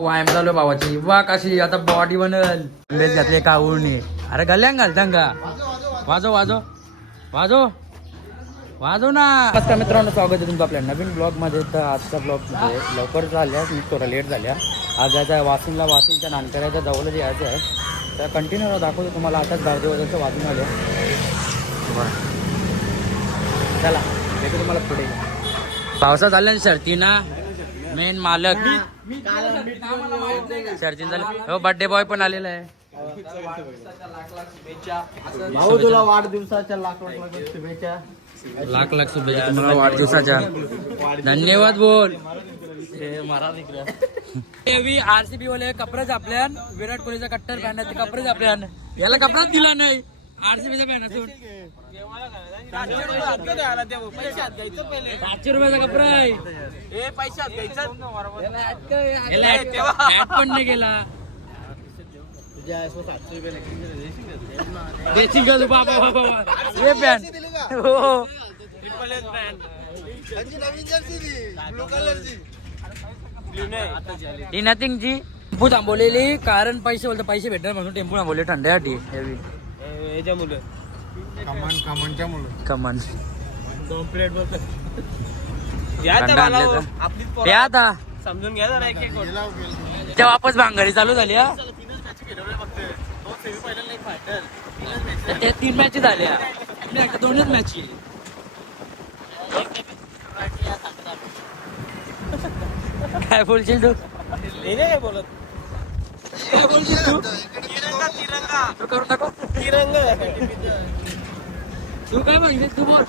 व्यायाम चालू भावाची वा कशी आता बॉडी बनल ड्रेस घातले का उडणे अरे गल्ल्यान घालतां का वाजव वाजव वाजव वाजव ना. नमस्कार मित्रांनो, स्वागत आहे तुमचं आपल्या नवीन ब्लॉगमध्ये. तर आजचा ब्लॉग म्हणजे लवकर झाल्या, मी थोडा लेट झाल्या. आज जायचं आहे वाशिमला, वाशिमच्या नानकऱ्याच्या जवळ यायचं आहे. तर कंटिन्यू दाखवतो तुम्हाला. आताच गावदेव वगैरे वाजून आले. चला भेटू तुम्हाला पुढे. पावसात आल्या शर्ती ना मेन मालक शर्तीन झाले हो. बर्थडे बॉय पण आलेला आहे. भाऊ तुला वाढदिवसाच्या लाख शुभेच्छा. लाख लाख शुभेच्छा तुम्हाला वाढदिवसाच्या. धन्यवाद बोल. आरसीबी वाले कपडेच आपल्या विराट कोहलीचा कट्टर फॅन आहे. कपडेच आपल्या याला कपडाच दिला नाही. आरसीबीचा फॅन असून 700 रुपयाचा कपडा आहे. पण नाही गेला. देशी गज बाबा बाबा हे फॅन हो. ती नथिंग जी टेम्पो थांबवलेली कारण पैसे बोलतो पैसे भेटणार म्हणून टेम्पो थांबवले थंड्यासाठी. कमन 2 प्लेट आता समजून घ्या जरा. त्या वापस भांगडी चालू झाली. त्या 3 मॅच झाल्या. 2च मॅच. काय बोलशील तू? काय बोलत काय बोलशील तू? तू करू नको. तू काय म्हणशील तू बोल.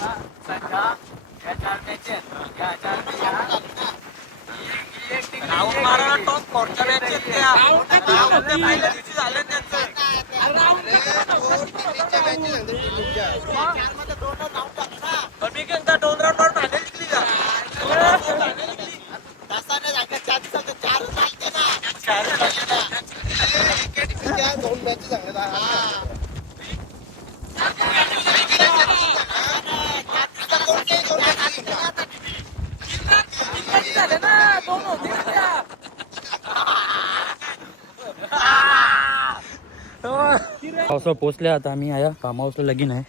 पावसाळा पोचले. आता आम्ही आया फार्म हाऊसला लगीन आहे.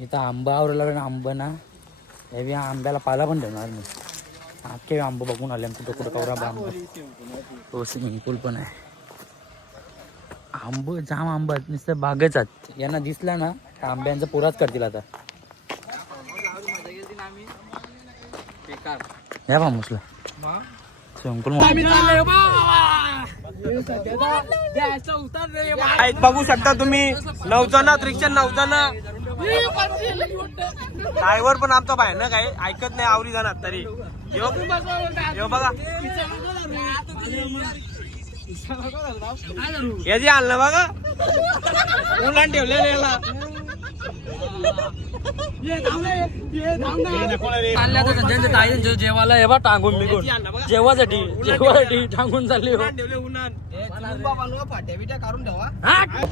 इथं आंबा आवरला आंबा ना हे आंब्याला पाला पण ठेवणार मी. अख्खे आंबा बघून आले. कुठं कुठं कवरा आंबा. तो स्विमिंग पूल पण आहे. आंब जाम आंबा नुसतं बागच आहेत. यांना दिसला ना आंब्यांचा पुराच करतील आता. या फार्महाऊसला स्विमिंग पूल बघू शकता तुम्ही. 9 जण रिक्षा 9 जण. ड्रायव्हर पण आमचा बाहेर ना काय ऐकत नाही. आवरी जाणार तरी यो बघा याची आणलं बघा. उन्हान ठेवलेलं याला. जेवायला हे बा टांगून बिगून जेवासाठी टांगून चालली.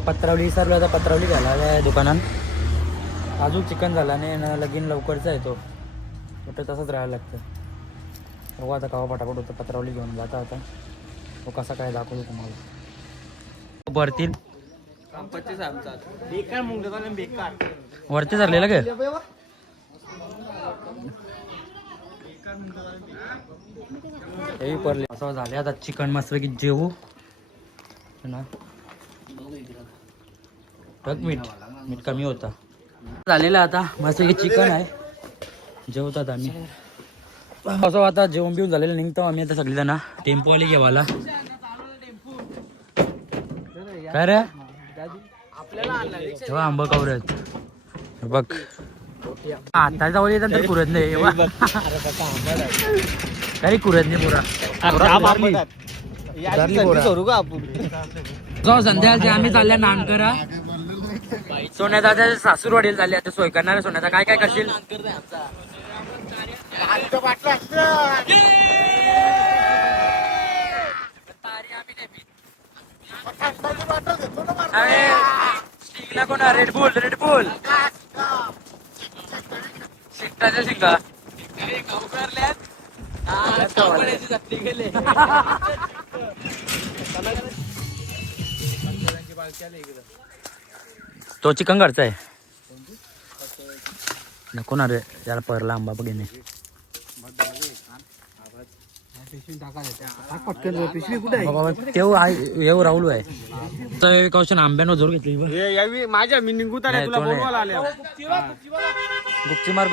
पत्रावली विसरलो. आता पत्रावली घ्यायला आहे दुकानात. अजून चिकन झाला नाही. लगीन लवकरचा आहे तो. कुठं तसंच राहायला लागतं. बघू आता कवा पटापट होतं. पत्रावली घेऊन जाता आता. तो कसा काय दाखवतो तुम्हाला. भरतील वरती चाललेलं काय हे पडले. असं झाले आता चिकन मस्तपैकी जेवू ना. मीठ कमी होता झालेलं. आता मस्तपैकी चिकन आहे. जेवतात आम्ही. असं आता जेवण बिवून झालेलं निघतो आम्ही आता सगळेजण. टेम्पोवाले घेवाला काय रे तेव्हा आंबा कवरत बघ. आता जवळ येतात तरी कुरत नाही. काही कुरत नाही पुरा. संध्याकाळचे आम्ही चालल्या नानकरा. सोन्याचा सासूरवाडीला चालले. आता सोय करणार आहे सोन्याचा. काय काय करशील. कोणा रेडबुल रेडबुल शिकताच्या शिका तो चिकन घरचा आहे नको ना रे त्याला परला आंबा बघेने तेव्हा राहुल आहे कौशन आंब्यानं जोर घेतली माझ्या मी निघून तुला बोलवायला आले गुपची मार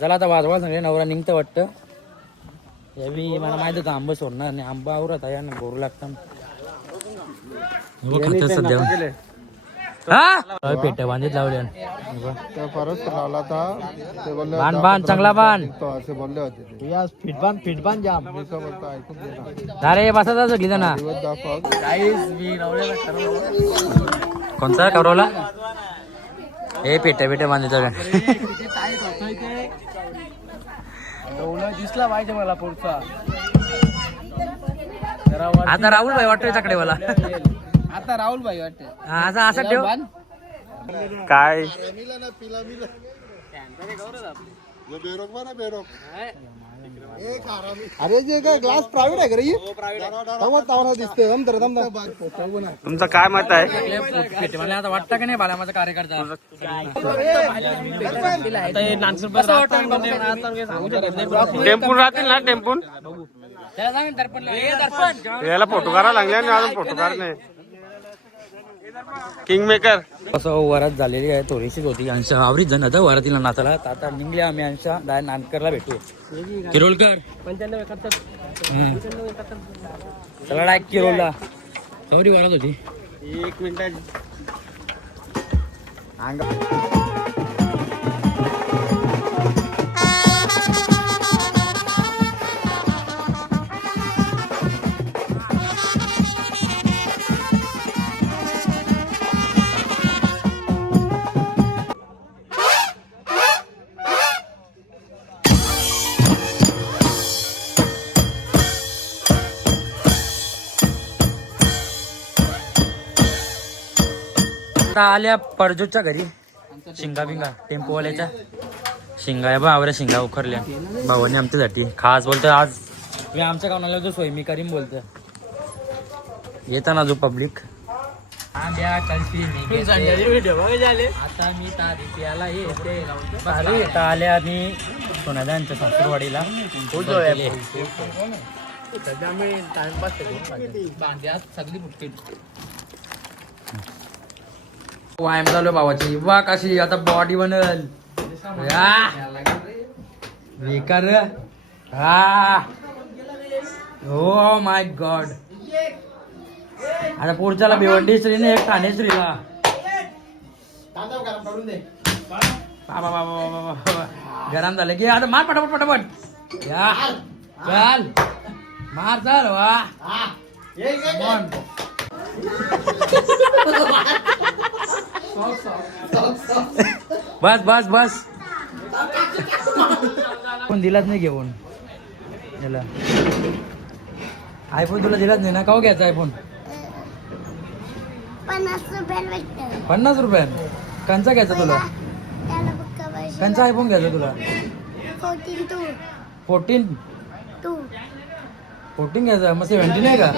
चला आता वाजवा सांगले नवरा निघतं वाटतं यावी मला माहित होतं आंबा सोडणार आणि आंबा आवरत आहे ना गोरू लागतं सध्या पेट बांधित लावले बाण चांगला बाण अरे बसा सगळी जण कोणता कवरवला हे पेट्या बांधित दिसला पाहिजे मला पुढचा आता राहुल भाई वाटतोय त्याकडे मला आता राहुल भाई वाटते असं ठेव काय अरे जे काय ग्लास प्रायव्हेट आहे का रे दिसते तुमचं काय मत आहे मला आता वाटतं की नाही बाला माझा कार्यकर्ता टेम्पून राहतील ना टेम्पून याला फोटो काढा लागले आणि अजून फोटो काढ नाही किंग मेकर असं वरात झालेली आहे थोडीशीच होती अंशा आवरीच जण आता वरातीला नाचाला आता निघले आम्ही अंशा नानकरला भेटू किरोलकर 95 चला डायरेक्ट किरोलला सवरी वरात होती 1 मिनिट आता आल्या परजूच्या घरी शिंगा बिंगा टेम्पोवाल्याच्या शिंगा आहे बा शिंगा उखरल्या भावाने आमच्यासाठी खास बोलतोय आज मी आमच्या गावाला जो सोय मी करीम बोलतोय येताना जो पब्लिक आता मी तारीला येते आल्या आणि सोनाद्यांच्या सासूरवाडीला व्यायाम चालू भावाची वा कशी आता बॉडी बनल बेकार हा हो माय गॉड आता पुढच्याला भिवंडी श्रीने एक ठाणे श्रीला गरम झालं की आता मार पटापट या चल मार चल वा बस पण दिलाच नाही घेऊन याला आयफोन तुला दिलाच नाही ना का घ्यायचा आयफोन 50 रुपये कंचा घ्यायचा तुला कंचा आयफोन घ्यायचा तुला 14 घ्यायचा मग 17 नाही का